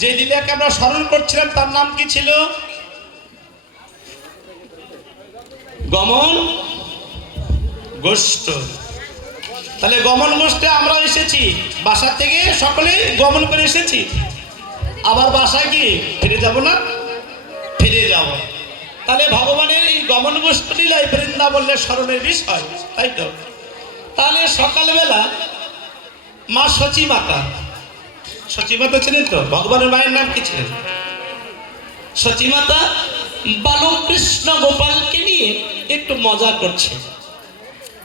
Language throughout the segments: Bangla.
যে লীলাকে আমরা স্মরণ করছিলাম, তার নাম কি ছিল? গমন গোষ্ঠ। তাহলে গমন গোষ্ঠে আমরা এসেছি। বাসা থেকে সকলে গমন করে এসেছি। আবার বাসায় কি? ফিরে যাব না? ফিরে যাব। তাহলে ভগবানের এই গমন গোষ্ঠ লীলায় বৃন্দাবনের স্মরণের বিষয়, তাই তো? তাহলে সকালবেলা মা সচী মাতা সচী মাতা ছিলেন তো? ভগবানের মায়ের নাম কি ছিলেন? সচী মাতা বালক কৃষ্ণ গোপালকে নিয়ে একটু মজা করছে।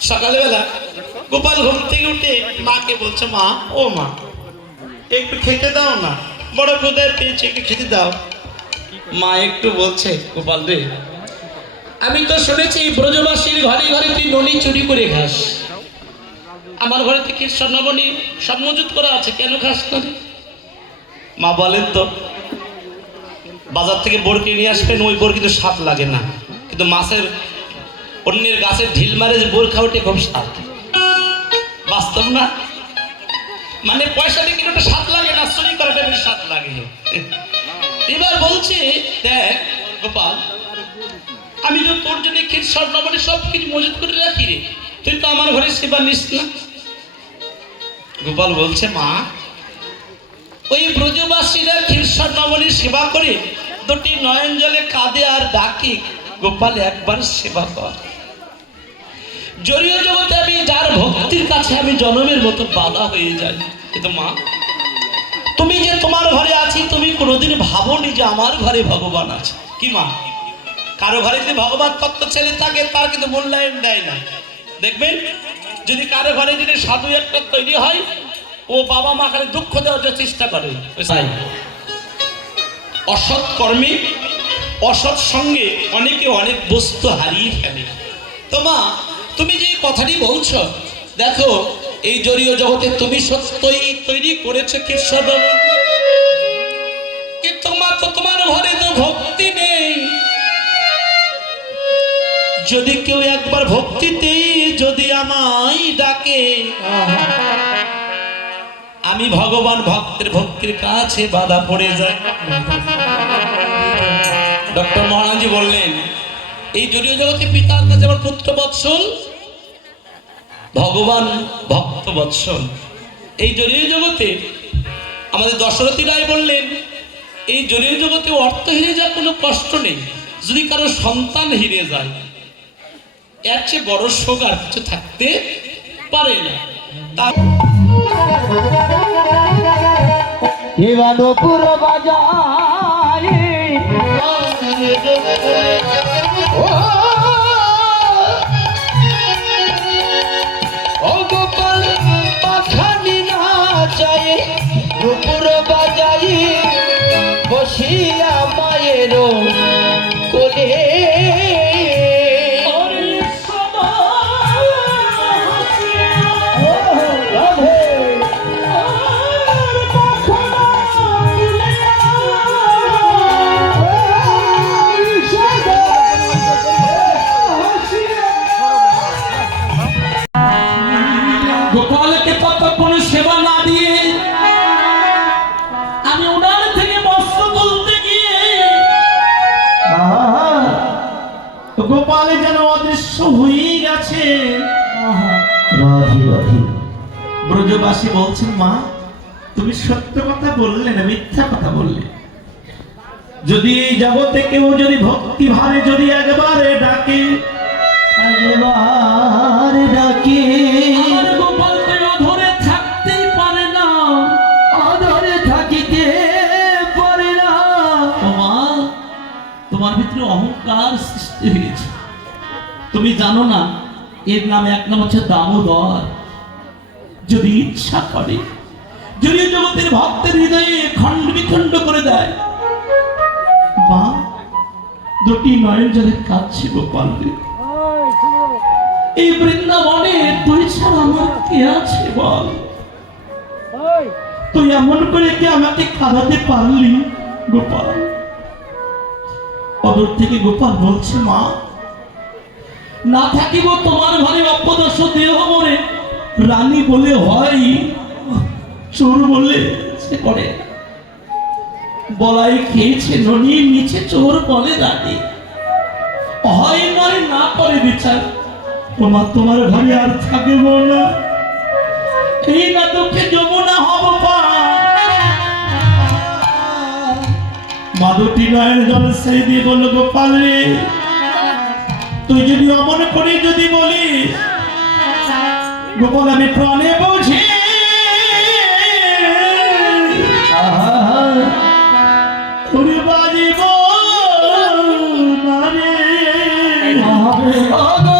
সকালবেলা গোপাল ঘুম থেকে উঠে মাকে বলছে, মা, ও মা, একটু খেতে দাও না। বড় ক্ষুদায় পেয়েছে, একটু খেতে দাও। মা একটু বলছে, গোপাল রে, আমি তো শুনেছি ব্রজবাসীর ঘরে ঘরে তুই ননি চুরি করে খাস। আমার ঘরে থেকে স্বর্ণমণি সব মজুত করা আছে, কেন খাস না? মা বলেন তো, বাজার থেকে বোর কিনে নিয়ে আসবেন, ওই বোর কিন্তু স্বাদ লাগে না। কিন্তু মাছের, অন্যের গাছের ঢিল মারে যে বোর খাওয়াটি খুব স্বাদ। বাস্তব না? মানে পয়সা দিয়ে কিনে ওটা স্বাদ লাগে না, চুরি করাটা বেশি স্বাদ লাগে। এবার বলছে, দেখ, গোপাল, আমি তো তোর জন্য ক্ষীর, স্বর্ণমণি সব কিছু মজুত করে রাখি রে। তুই তো আমার ঘরে সেবা নিস না। গোপাল বলছে, মা ওই ব্রজবাসীরা ক্ষীর স্বর্ণমণির সেবা করে দুটি নয়ন জলে কাঁদে আর ডাকে, গোপাল একবার সেবা কর। জড়ীয় জগতে আমি, যার ভক্তির কাছে আমি জনমের মতো বাধা হয়ে যাই। কিন্তু মা, তুমি যে তোমার ঘরে আছি, তুমি কোনোদিন ভাবোনি যে আমার ঘরে ভগবান আছে। কি মা? কারও ঘরে যদি ভগবান তত্ত্ব ছেলে থাকে, তার কিন্তু মূল্যায়ন দেয় না। দেখবেন, যদি কারও ঘরে যদি সাধু একটা তৈরি হয় ও বাবা মা খালি দুঃখ দেওয়ার চেষ্টা করে। অসৎ কর্মে, অসৎ সঙ্গে অনেকে অনেক বস্তু হারিয়ে ফেলে। তো মা, তুমি যে কথাটি বলছো, দেখো, এই জড়ীয় জগতে তুমি সত্যই তৈরি করেছ কৃষ্ণ মা, তো তোমার ঘরে তো ভক্তি নেই। যদি কেউ একবার ভক্তিতে যদি আমায় ডাকে আমি ভগবান ভক্তের ভক্তির কাছে বাধা পড়ে যাই। ডক্টর মহারাজি বললেন, এই জলীয় জগতে পিতার কাছে আমার পুত্র বৎসল, ভগবান ভক্ত বৎসল। এই জলীয় জগতে আমাদের দশরথী রায় বললেন, এই জলীয় জগতে অর্থ হেরে যা কোনো কষ্ট নেই। যদি কারও সন্তান হেরে যায়, এর চেয়ে বড় শোক আর কিছু থাকতে পারে না। তা বাজারে। ও গোপাল পাখানি নাচায় নুপুর বাজাই বসিয়া মায়ের হয়ে গেছে। রাধি রাধি। ব্রজবাসী বলছেন মা তুমি সত্য কথা বললে না মিথ্যা কথা বললে। যদি এই জগতে কেউ যদি ভক্তি ভাবে যদি একবারে ডাকে একবার ডাকে। আমার গোপাল তো অধরে থাকতেই পারে না। আদরে থাকিতে পারে না। ও তোমার ভিতরে অহংকার সৃষ্টি হয়েছে। তুমি জানো না, এর নাম এক নাম হচ্ছে দামোদর। যদি ইচ্ছা করে, যদি জগতের ভক্তের হৃদয়ে খণ্ড বিখণ্ড করে দেয় মা দুটি নয়ন জলে কাঁদছে গোপাল রে। এই বৃন্দাবনে তুই ছাড়া আমার কে আছে বল? তুই এমন করে কি আমাকে কাঁদাতে পারলি গোপাল? অদূর থেকে গোপাল বলছে, মা না থাকিব তোমার ঘরে অপদশ দেহ মরে। রানী বলে, হয়। চোর বলে, সে করে। বলাই খেয়েছে ননির নিচে চোর বলে রানী হয় নয় না করে বিচার। তোমার তোমার ঘরে আর থাকিব না। এই না দুঃখে যমুনা হব পা। মাদুটি নয়ের জল সেই দিয়ে বলল, গোপাল রে তুই যদি গোপাল আমি প্রাণে বুঝি বাজিব না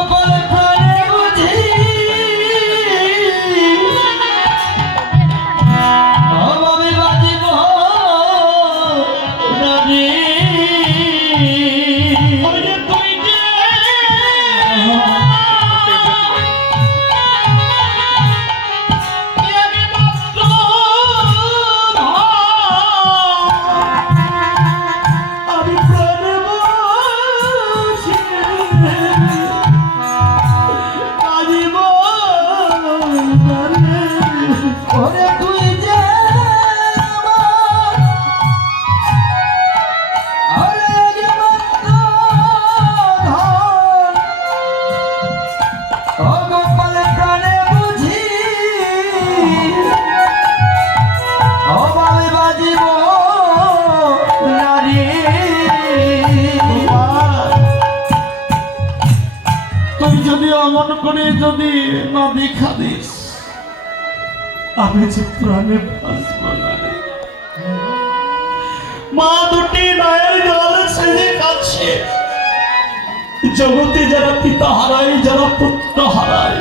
অমন করে যদি না দেখা দিস, আমি যে প্রাণে মা দুটি নয়ের জল ছেড়ে কাছে, জগতে যারা পিতা হারায়, যারা পুত্র হারায়,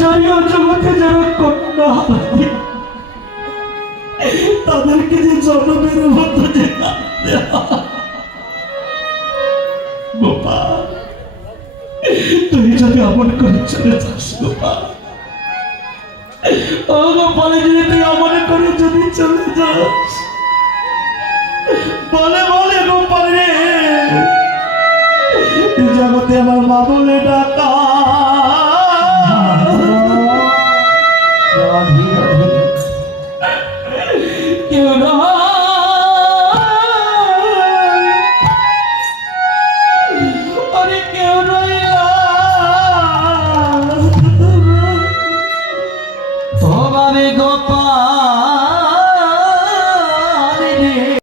যদিও জগতে যারা কন্যা হারায়, তাদেরকে যে জন্মের মতো যে করে চলে যাস যদি তুই অমন করে যদি চলে যাস বলে বলে গোপাল রে জগতে আমার মা বলে ডাক